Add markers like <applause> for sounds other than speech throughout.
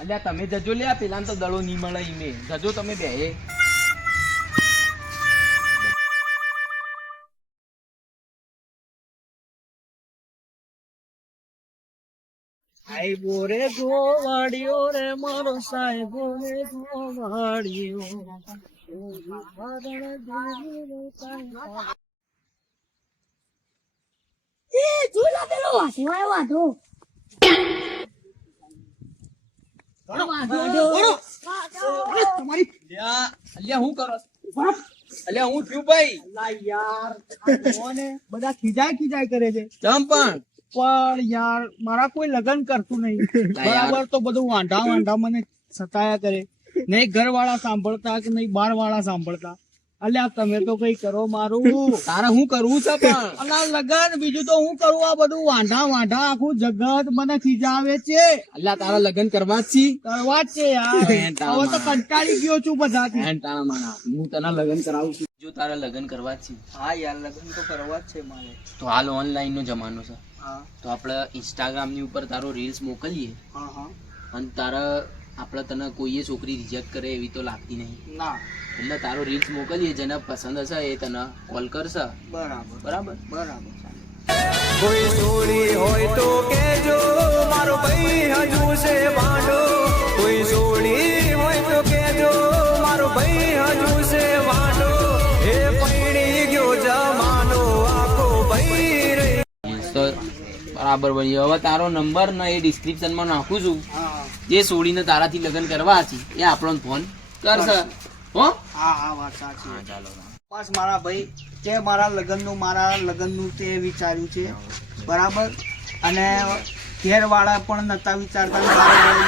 અલ્યા તમે જજો લ્યા આ પેલા તો દડો નહીં મળે ઈમે. જજો તમે બે સાહેબો રે ગોવાડિયો રે મારો સાહેબો રે ગોવાડિયો એ ઝૂલા પેલો વાંધો. અલ્યા અલ્યા હું કરો? અલ્યા હું થયું ભાઈ. યાર બધા ખીજાય ખીજાય કરે છે. પણ. યાર મારા કોઈ લગન કરતું નહીં. બરાબર તો બધું વાંઢા વાંઢા મને સતાયા કરે. નહીં ઘર વાળા સાંભળતા કે નહીં બાર વાળા સાંભળતા. અલ્યા તમે તો કઈ કરો મારું. તારે હું કરવું છે પણ? લગન બીજું તો હું કરું આ બધું? વાંઢા વાંઢા આખું જગત મને ખીજાવે છે. અલ્યા તારા લગ્ન કરવા જ છી. કરવા જ છે યાર. <laughs> હવે તો કંટાળી ગયો છું બધાથી. તારા મારા હું તને લગન કરાવું છું. જો તારા લગ્ન કરવા જ છી. હા યાર લગન તો કરવા જ છે મારે. તો હાલ ઓનલાઈન નો જમાનો છે. તો આપણે ઇન્સ્ટાગ્રામની ઉપર તારો રીલ્સ મોકલીએ. અને તારા આપણે તને કોઈએ છોકરી રિજેક્ટ કરે એવી તો લાગતી નહીં. ના. એટલે તારો રીલ્સ મોકલીએ જેને પસંદ હશે એ તને કોલ કરશે. બરાબર. બરાબર? બરાબર. કોઈ સોરી હોય તો કેજો મારો ભાઈ હજુ છે વાંડો કોઈ સોરી હોય તો કેજો મારો ભાઈ હજુ છે વાંડો એ પૈણી ગયો જમાનો આખો ભાઈ રહી બરાબર ભાઈ. હવે તારો નંબર ને એ ડિસ્ક્રિપ્શનમાં નાખું છું. જે છોડીને તારાથી લગ્ન કરવા છે એ આપણો ફોન કરશે હો? હા હા વાત સાચી. હા ચાલો. બસ મારા ભાઈ તે મારા લગ્નનું મારા લગ્નનું તે વિચાર્યું છે. બરાબર? અને ઘેરવાળા પણ નતા વિચારતા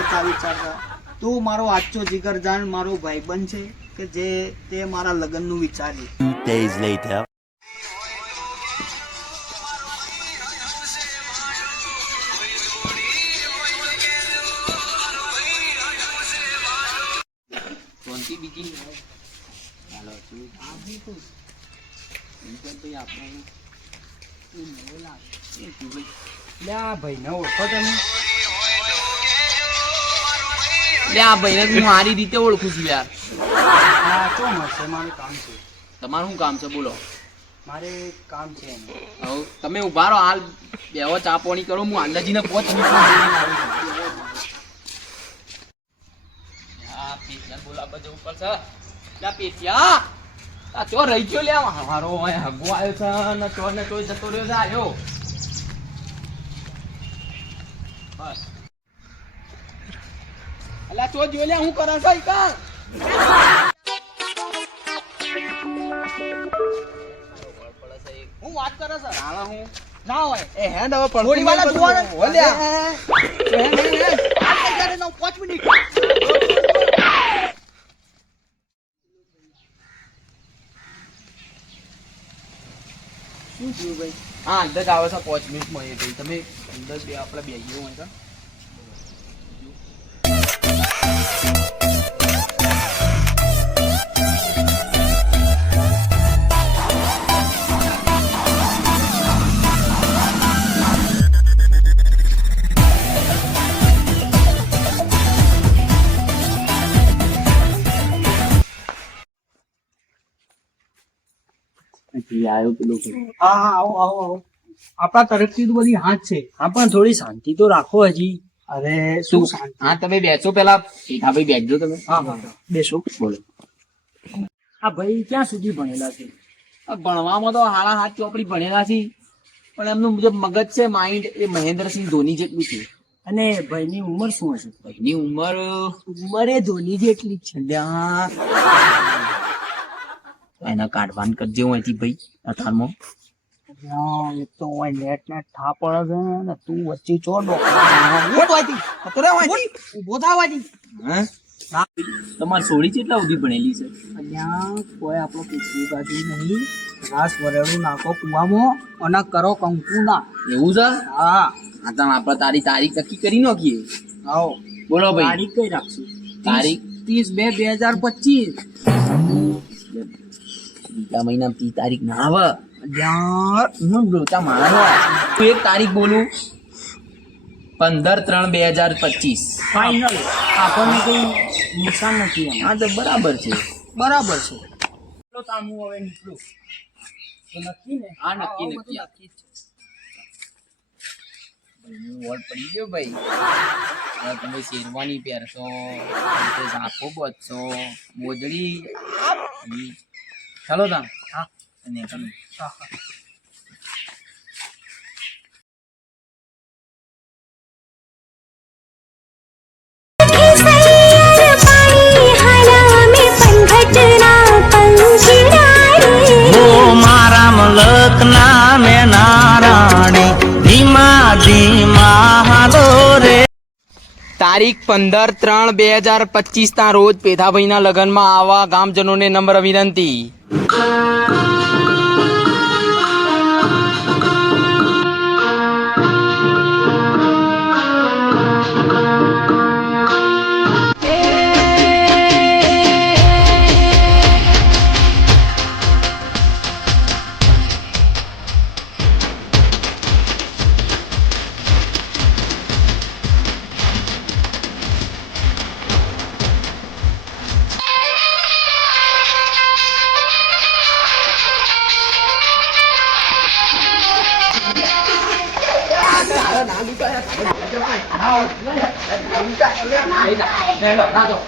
નતા વિચારતા. તું મારો આચો જીગર જાણ મારો ભાઈબંધ છે કે જે તે મારા લગ્નનું વિચાર્યું. બીજી ચાલો શું? બીજું નવો લાગે. એ ભાઈ? લે આ ભાઈને ઓળખો તમે. લે આ ભાઈને હું મારી રીતે ઓળખું છું યાર. હા તો મળશે મારું કામ છે. તમારું શું કામ છે? બોલો. મારે કામ છે એમ. હવે તમે ઊભા રહો હાલ બેહો ચા પાણી કરો હું અંદાજીને પોચ પેટિયા બોલાવવા જવું પડશે. લા પેટિયા, આ ચો રહી ગયો લે હારો હોય હગો આવ્યો છે ને ચો ને ચોય જતો રહ્યો છે આયો. બસ. અલા ચો જો લે હું કરે છે ઈ કાં? હું વાત કરે છે? તાણા હું ના હોય. એ હેન્ડ હવે થોડી વાર. ભાઈ હા અંદર આવે છે, પાંચ મિનિટ મળીએ ભાઈ. તમે અંદર બે આપણે બે હોય તો. આવ્યો પેલો હા હા આવો આવો આવો. આપણા તરફથી તો બધી હાથ છે. હા પણ થોડી શાંતિ તો રાખો હજી. અરે શું? શાંતિ? હા તમે બેસો પેલા. હા ભાઈ બેસજો તમે. હા હા બેસો. બોલો. આ ભાઈ ક્યાં સુધી ભણેલા છે? ભણવામાં તો હાડા હાથ ચોપડી ભણેલા છે. પણ એમનું જે મગજ છે માઇન્ડ એ મહેન્દ્રસિંહ ધોની જેટલું છે. અને ભાઈની ઉંમર શું હશે? ભાઈની ઉંમર ઉંમરે ધોની જેટલી છે. અલ્યા, એના કાઢવાન કરજે અહીંથી ભાઈ અથારમાં ત્યાં એક તો હોય નેટ નેટ થા પડે છે ને તું વચ્ચે ચો ઊભો તમારી સોળી કેટલા સુધી ભણેલી છે? અહીંયા કોઈ આપણો પીછલી બાજુ નહીં. ઘાસ વરેડું નાખો કુવામાં અને કરો કંકુ ના. એવું છે? હા. હા તમે આપણે તારી તારીખ નક્કી કરી નાખીએ. આવો. બોલો ભાઈ. તારીખ કઈ રાખશું? તારીખ? ત્રીસ બે બે હજાર પચીસ. બીજા મહિના ત્રીસ તારીખ ના આવે. હું લોચા મારા હું એક તારીખ બોલું. પંદર ત્રણ બે હજાર પચીસ. ફાઇનલ આપણને કઈ નુકસાન નથી હા તો બરાબર છે. બરાબર છે. ચલો તાર હું હવે નીકળું. નક્કી ને? હા નક્કી નક્કી. ભાઈનું વોટ પડી ગયો ભાઈ. તમે શેરવાની પહેરશો ઝાંખો બચશો મોજડી. ચાલો તા હા અને તમે ઓ તારીખ પંદર ત્રણ બે હજાર પચીસ ના રોજ પેથાભાઈના લગ્નમાં આવા ગામજનોને નમ્ર વિનંતી. 来了，拿走。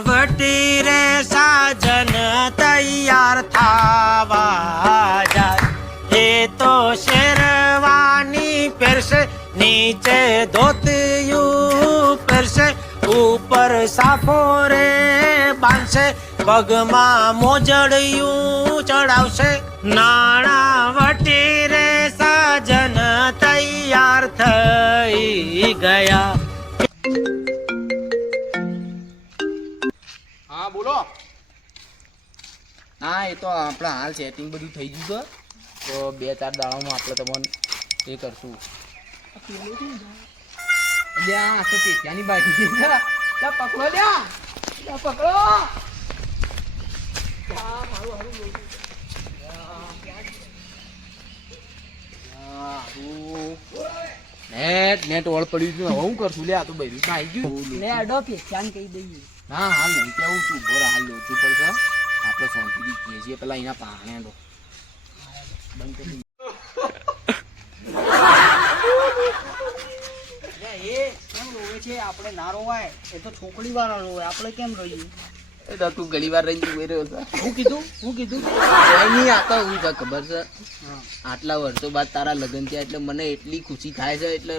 વટી રે સાજન તૈયાર થાવા જાય. એ તો શેરવાની પહેરશે, નીચે ધોતિયું પહેરશે, ઉપર સાફો રે બાંધશે, પગમાં મોજડિયું ચડાવશે. નાણા વટી રે સાજન તૈયાર થઈ ગયા. હા એ તો આપણે હાલ સેટિંગ બધું થઈ ગયું છે. તો બે ચાર દાડામાં આપણે તમને એ કરશું. લ્યા આ તો પેથિયાની બાજુ છે. લ્યા પકડો લ્યા લ્યા પકડો. નેટ નેટ ઓળ પડ્યું છે. હું કરશું? લે આ તો બૈરું આવી ગયું. લે અડો પેચાન કહી દઈએ. હા હાલ નહીં કેવું છું? રહો, હાલ લોચું પડશે. આપણે શાંતિથી કહીએ છીએ. પેલા એના પાણે તો બંધ કરી એ કેમ રોવે છે? આપણે ના રોવાય. એ તો છોકરી વાળા રોવે. આપણે કેમ રહીએ? એ તું ઘણી વાર રહીને ઊભો રહ્યો છે. હું કીધું? હું કીધું? નહીં આ તો હું છે ખબર છે? આટલા વર્ષો બાદ તારા લગ્ન થયા એટલે મને એટલી ખુશી થાય છે એટલે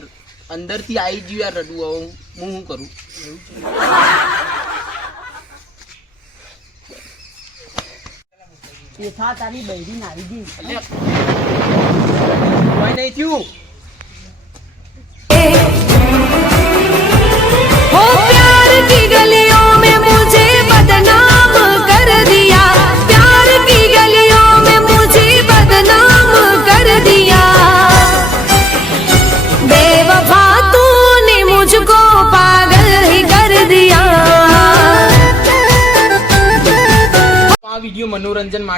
અંદરથી આવી ગયું યાર રડવું. આવું હું શું કરું? પેથા તારી બૈરી નાવી દી કોઈ નહીં થયું.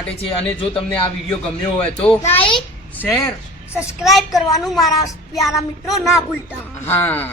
માટે છે અને જો તમને આ વીડિયો ગમ્યો હોય તો લાઈક શેર સબસ્ક્રાઇબ કરવાનું મારા પ્યારા મિત્રો ના ભૂલતા. હા.